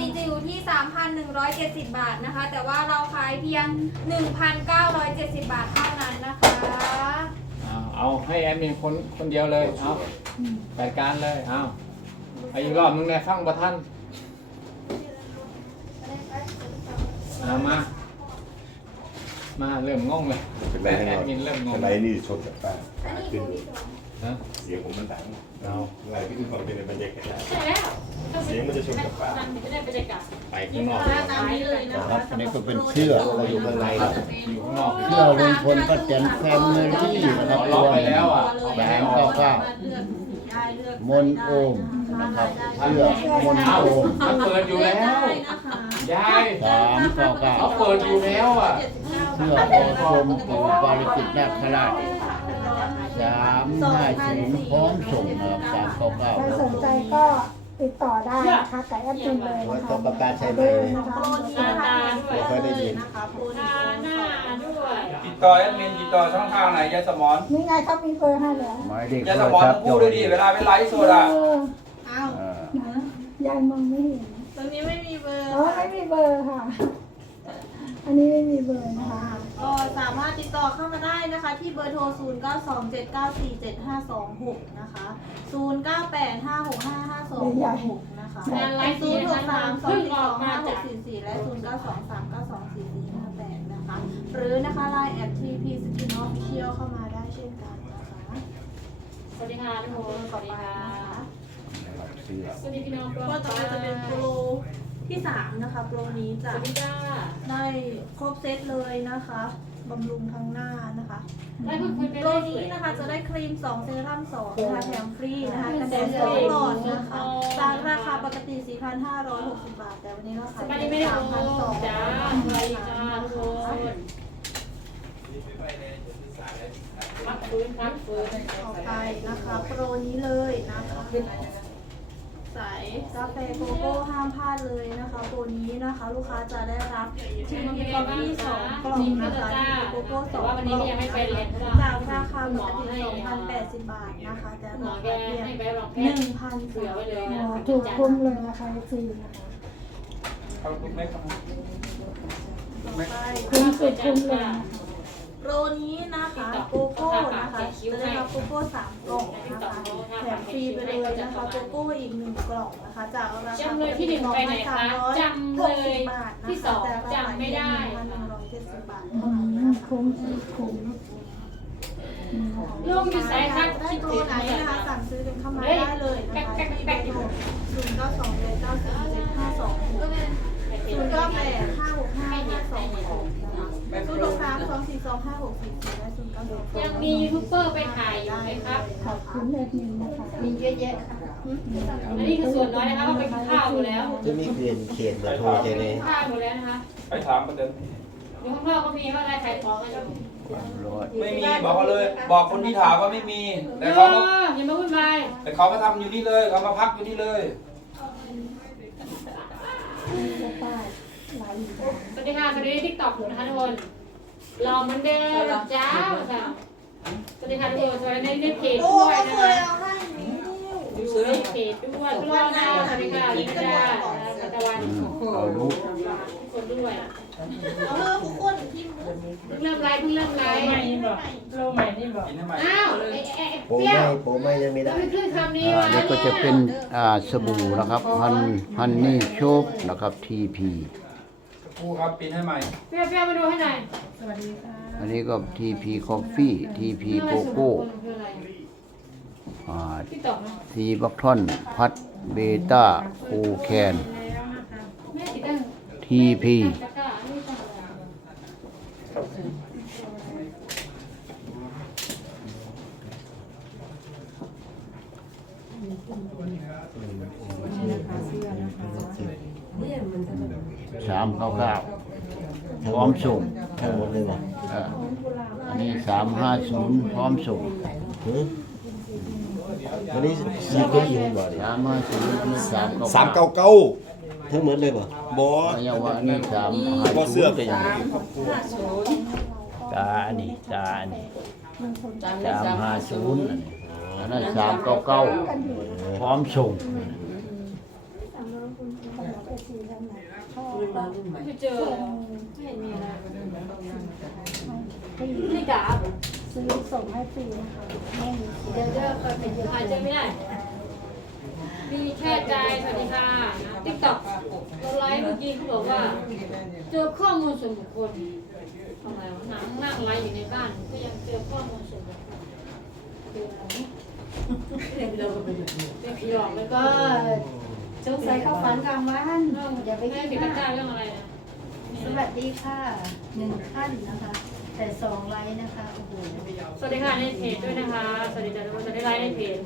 ติจะอยู่ที่ 3,170 บาทนะคะ แต่ว่าเราขายเพียง 1,970 บาทเท่านั้นนะคะ เอาเอาให้แอดมินคนคนเดียวเลย เอาจัดการเลย เอาเอาอีกรอบนึงเนี่ยฟังประท่านเอามา มาเริ่มงงเลย เป็นไรให้แอเราดมินเริ่มงง เป็นไรนี่ชนกับป้าอันนี้ขึ้นคุณผู้ช มนะเสียงผมมันดังเอาอะไรที่ขึ้นมาเป็นบรรยากาศ ใช่แล้วเสียงมันจะชนกับป้ามันจะได้บรรยากาศไปข้างนอก ตามนี้เลยนะครับอันนี้ก็เป็นเสื้อ เราอยู่ข้างในครับ อยู่ข้างนอก เสื้อลุงพลป้าแตนแฟมิลี่นะครับล็อกไปแล้วอะแบงค์เก้าเก้ามนโอมนะครับเสื้อมนเอาโอมมันเปิดอยู่แล้วยายสามเก้าเก้าเขาเปิดอยู่แล้วอะเสื้อของกรมปู่บริจิตนาคราช สามห้าศูนย์พร้อมส่งนะครับสามเก้าเก้าใครสนใจก็ติดต่อได้นะคะกับแอดมินเลยนะนคะต้องประกาศใช้ไหม เบอร์นะคะตาตาด้ยไม่ค่อยได้ยินตาหน้าด้วยติดต่อแอดมินติดต่อช่องทางไหนยายสมอนนี่ไงเขามีเบอร์ให้แล้วหมายเลขยายโทสรมอนศัต้พองท์พูดด้วยดิเวลาไปไลฟ์สดอะเอออ้าวอ่า นะยายมองไม่เห็นตรงนี้ไม่มีเบอร์อ๋อไม่มีเบอร์ค่ะ อันนี้ไม่มีเบอร์นะคะ ก็สามารถติดต่อเข้ามาได้นะคะ ที่เบอร์โทร 0 9 2 7 9 4 7 5 2 6 นะคะ 0 9 8 5 6 5 5 2 6นะคะ งานไลฟ์0นี้6นะคะ3เพิ่ง2ออก2มา5จาก6 4 4 และ 0 9 2 3 9 2 4 4 5 8 นะคะ หรือนะคะไลน์แอด TP Skin Official เข้ามาได้เช่นกันนะคะสวัสดีค่ะทุกคนสวัสดีค่ะเสื้อสวัสดีพี่น้องก็ต่อไปจะเป็นโปร ที่3นะคะโปรนี้สจะวัสดีจ้าได้ครบเซตเลยนะคะบำรุงทั้งหน้านะคะได้พูดคุยไปตัวเรื่อยนี้ๆนะคะจะได้ครีม 2 เซรั่ม2นะคะแถมฟรีนะคะกันแดด2หลอดนะคะจากราคาปกติ 4,560 บาท แต่วันนี้เราสขายบายดีเพีไหมยงโอ้จ้าสบายดีจ้าทุกคนพักฟื้นพักฟื้น ต่อไปนะคะ โปรนี้เลยนะคะใส กาแฟโกโก้ห้ามพลาดเลยนะคะโปรนี้นะคะลูกค้าจะได้รับทีพีคอฟฟี่สองกล่องนะคะทีโกโก้สองกล่องนะคะจากราคาปกติ2,080 บาทนะคะแต่หมอราแกคาเพียงให้ไปลองแพหทนึ่งพันเผื่อไว้เลยอ๋นะอถูกคุ้มเลยนะคะฟรีนะคะขอบคุณไหมครับคุ้มสุดคุ้มเลย โรนี้นะคะโกโก้นะคะจะได้รับโกโก้สามกล่องนะคะแถมฟรีไปเลยนะคะโกโก้อีกหนึ่งกล่องนะคะจากราคาจำเลยที่หนึ่งไปไหนคะจำเลยที่สองจำไม่ได้คาหนึ่งร้อยเจ็ดสิบบาทคะคุ้มคุ้มนี่นะคะลงอยู่สายคัดได้คิดถึงไหนนะคะสั่งซื้อกันเข้ามาได้เลยนะคะที่เบอร์โทรศูนย์เก้าสองเจ็ดเก้าสี่เจ็ดห้าสองหกาแปดห้าหกห้าห้าสองหกนะคะศูนย์หกสามส องสี่สองห้าหกสี่สี่และศูนย์เก้าหกยังมียูทูบเบอร์ไปถ่ายอยู่ไหมครับ ขอบคุณแอดมินนะคะมีเยอะแยะค่ะอันนี้คือส่วนน้อยนะคะว่าไปกินข้าวหมดแล้วจะมีเปลี่ยนเขตเบอร์โทรเจไปเน่กินข้าวหมดแล้วนะคะไปถามประเด็นอยู่ข้างนอกก็มีว่าอะไรขายของกันอยู่รถไม่มีบอกเขาเลย บอกคนที่ถามว่าไม่มี แต่เอเขามาออย่ามาวุ่นวายแต่เขามาทำอยู่นี่เลยเขามาพักอยู่นี่เลยมีเยอะป้ายหลายอย่างสวัสดีค่ะสวัสดีทิกตอกนะคะทุกคน รอเหมือนเดิมจ้าค่ะสวัสดีค่ะทุกคนสวัสดีในในเพจโอ้ด้วยก็นะเคยคะเอาให้นิ้วอยู่ในเพจด้วยทุกวันหน้าสวัสดีค่ะลินดาปัตวันเอาลูกทุกคนด้วยเอาเพื่อทุกคนที่เพิ่งเริ่มไลฟ์เพิ่งเริ่มไลฟ์กินให้ไหมอ้าวไอ้ไอ้โปรเปรี้ไม่ยวโปรไม่ยังไม่ได้ ไม่ขึ้นคำนี้อ่ามานี่ก็จะเป็นอ่าสบู่นะครับฮันฮันนี่โชคนะครับทีพี ครูครับปินให้ใหม่ เปรี้ยวเปรี้ยวมาดูให้หน่อยอันนี้ก็ทีพีคอฟฟี่ทีพีโกโก้อ่าทิกตอกนะทีบักทอนพัดเบต้าโคแคนแม่ติดตั้งทีพีตะกร้าไม่ต้องอะไร สามเก้าเก้า พร้อมส่งทั้งหมดเลยบอกอ่าอันนี้สามห้าศูนย์พร้อมส่งวันนี้สี่เก้าอี้บ่สามห้าศูนย์อันนี้สามเก้าสามเก้าเก้าทั้งหมดเลยบ่บออันนี้ว่าอันนี้สามห้าบ่ศูเสื้อนย์เป็นยังไงตาอันนี้ตาอันนี้สามห้าศูนย์อันนี้อันนั้นสามเก้าเก้าพร้อมส่ง ไป ไปสีทำไหน ไม่เจอไม่เห็นมีอะไรนี่กาบซื้อส่งให้ฟรีนะคะแม่มีสีเดี๋ยวเดี๋ยวไปเป็นหายใจไม่ได้ มีแค่ใจสวัสดีค่ะติ๊กต็อกเราไลฟ์เมื่อกี้เขาบอกว่า เจอข้อมูลส่วนบุคคลทำไมวะนั่งนั่งไลฟ์อยู่ในบ้าน ก็ยังเจอข้อมูลส่วนบุคคลเจออะไรเป็นผีหลอกแล้วก็ สงสัยเข้าฝันกลางวันอย่าไปไม่คิดผิดมากพลาดเรื่องอะไรนะสวัสดีค่ะหนึ่งท่านนะคะ แต่สองไลน์นะคะโอ้โหสวัสดีค่ะในเพจด้วยนะคะ สวัสดีจ้าทุกคนจะได้ไลฟ์ในเพจ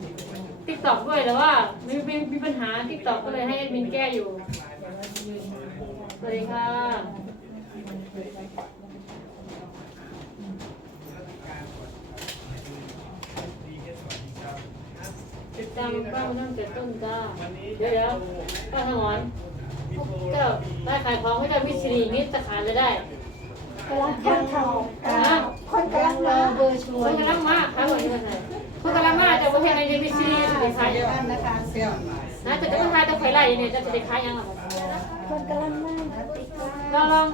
ติ๊กต็อกด้วยแต่ว่ามีมีมีปัญหาติ๊กต็อกก็เลยให้แอดมินแก้อยู่ สวัสดีค่ะ ติดตามป้ามาตั้งแต่ต้นจ้าเดี๋ยวเดี๋ยวป้าสมอนเจ้าได้ขายของให้เจ้าวิสิรีนี้จะขายเลยได้กำลังคนเขาคนกำลังรมาอเบอร์ชควนนกำลังมาขายหมดเลยค่ะคนกำลังมาแต่ว่าเห็นในวิสิรีจะขายเยอะท่านนะคะนะแต่จะมาขายต้องไฟไล่เนี่ยจะจะขายยังไงคนกำลังมาลองลอง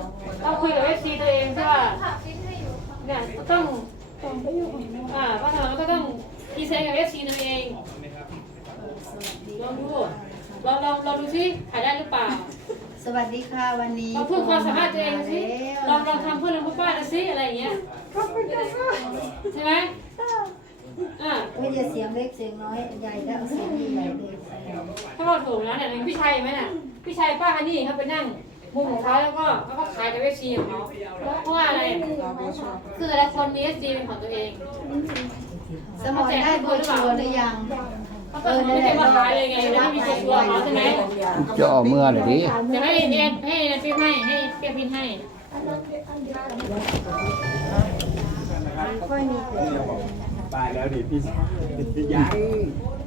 ลองคุยกับเอฟซีตัวเองใช่ป่ะผักชิ้นให้อยู่เนี่ยต้องส่งไปอยู่ของแม่อ่าว่าทำไมก็ต้องดีไซน์กับเอฟซีตัวเอง ลองดูลองลองลองดูซิขายได้หรือเปล่าสวัสดีค่ะวันนี้ลองพูดความสามารถตัวเองสิลองลองทำเพื่อนเพื่อนป้าดูสิอะไรอย่างเงี้ยใช่ไหมอ่าไม่จะเสียงเล็กเสียงน้อยใหญ่ก็เอาเสียงใหญ่เลยถ้าเราถูกแล้วเนี่ยพี่ชัยไหมน่ะพี่ชัยป้าฮันนี่เขาไปนั่งมุมของเขาแล้วก็เขาก็ขายกับเอฟซีของเขาเพราะว่าอะไรคือแต่ละคนมีเอฟซีเป็นของตัวเองสมองได้เบอร์ชวนหรือยังเขา ก็ไม่ได้มาขายเลยไงไม่มีตัวตัวเขาใช่ไหมจะออกเมื่อเลยดิเดี๋ยวให้เอ็นให้เอ็นพิมพ์ให้ให้เปียพิมพ์ให้ค่อยมีเกิดตายแล้วดิพี่ยัง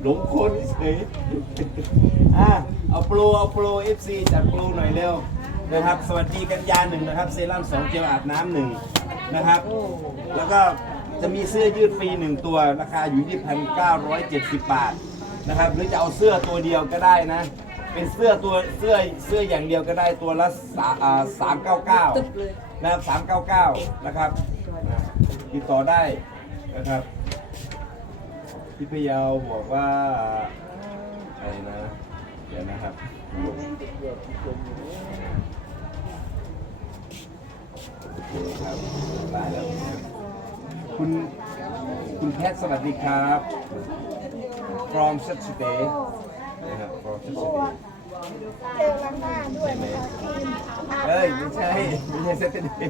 หลงคนเฉยอะเอาโปรเอาโปร FC จัดโปรหน่อยเร็วนะครับสวัสดีกันยาหนึ่งนะครับเซรั่มสองเจลอาบน้ำหนึ่งนะครับ แล้วก็จะมีเสื้อยืดฟรีหนึ่งตัว ราคาอยู่ที่พันเก้าร้อยเจ็ดสิบบาท นะครับ หรือจะเอาเสื้อตัวเดียวก็ได้นะ เป็นเสื้อตัวเสื้อเสื้ออย่างเดียวก็ได้ตัวละสาอ่าสามเก้าเก้านะครับสามเก้าเก้านะครับอ่าติดต่อได้นะครับพี่พยาวบอกว่าอะไรนะเดี๋ยวนะครับครับได้แล้วคุณคุณแพทย์สวัสดีครับ from Saturday นะครับ from Saturday เจอล้างหน้าด้วยนะคะครีมเอ้ย ไม่ใช่ ไม่ใช่ Saturday